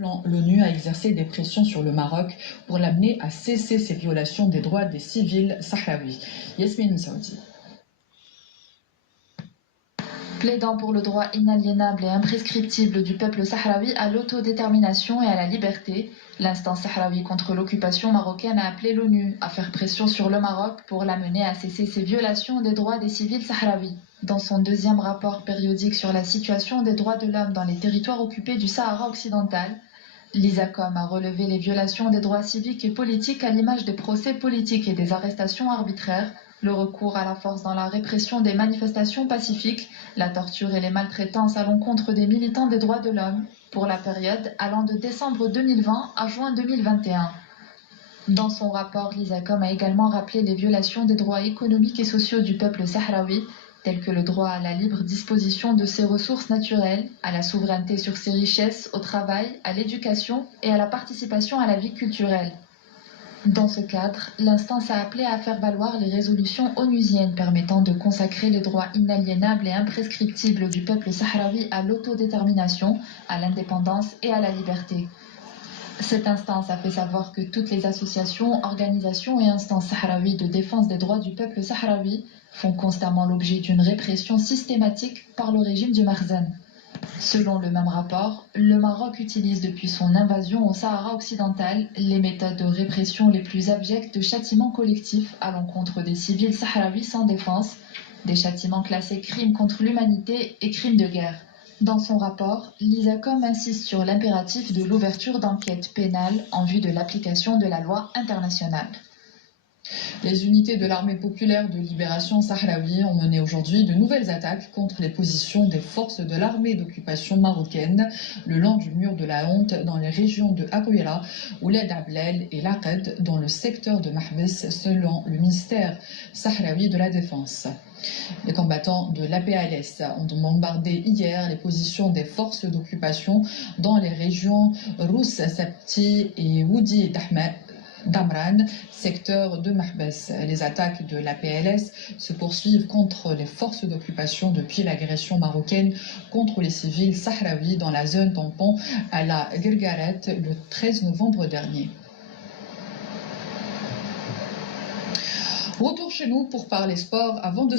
L'ONU a exercé des pressions sur le Maroc pour l'amener à cesser ses violations des droits des civils sahraouis. Yasmine Saoudi. Plaidant pour le droit inaliénable et imprescriptible du peuple sahraoui à l'autodétermination et à la liberté, l'instance sahraoui contre l'occupation marocaine a appelé l'ONU à faire pression sur le Maroc pour l'amener à cesser ses violations des droits des civils sahraouis. Dans son deuxième rapport périodique sur la situation des droits de l'homme dans les territoires occupés du Sahara occidental, l'ISACOM a relevé les violations des droits civiques et politiques à l'image des procès politiques et des arrestations arbitraires, le recours à la force dans la répression des manifestations pacifiques, la torture et les maltraitances à l'encontre des militants des droits de l'homme, pour la période allant de décembre 2020 à juin 2021. Dans son rapport, l'ISACOM a également rappelé les violations des droits économiques et sociaux du peuple sahraoui, tels que le droit à la libre disposition de ses ressources naturelles, à la souveraineté sur ses richesses, au travail, à l'éducation et à la participation à la vie culturelle. Dans ce cadre, l'instance a appelé à faire valoir les résolutions onusiennes permettant de consacrer les droits inaliénables et imprescriptibles du peuple sahraoui à l'autodétermination, à l'indépendance et à la liberté. Cette instance a fait savoir que toutes les associations, organisations et instances sahraouies de défense des droits du peuple sahraoui font constamment l'objet d'une répression systématique par le régime du Makhzen. Selon le même rapport, le Maroc utilise depuis son invasion au Sahara occidental les méthodes de répression les plus abjectes de châtiments collectifs à l'encontre des civils sahraouis sans défense, des châtiments classés crimes contre l'humanité et crimes de guerre. Dans son rapport, l'ISACOM insiste sur l'impératif de l'ouverture d'enquêtes pénales en vue de l'application de la loi internationale. Les unités de l'armée populaire de libération sahraoui ont mené aujourd'hui de nouvelles attaques contre les positions des forces de l'armée d'occupation marocaine le long du mur de la honte dans les régions de Akouira, Ouled Ablel et Laqed dans le secteur de Mahbes selon le ministère sahraoui de la Défense. Les combattants de l'APLS ont bombardé hier les positions des forces d'occupation dans les régions Rous Sabti et Woudi Damran, secteur de Mahbes. Les attaques de l'APLS se poursuivent contre les forces d'occupation depuis l'agression marocaine contre les civils sahraouis dans la zone tampon à la Guergaret le 13 novembre dernier. Retour chez nous pour parler sport avant de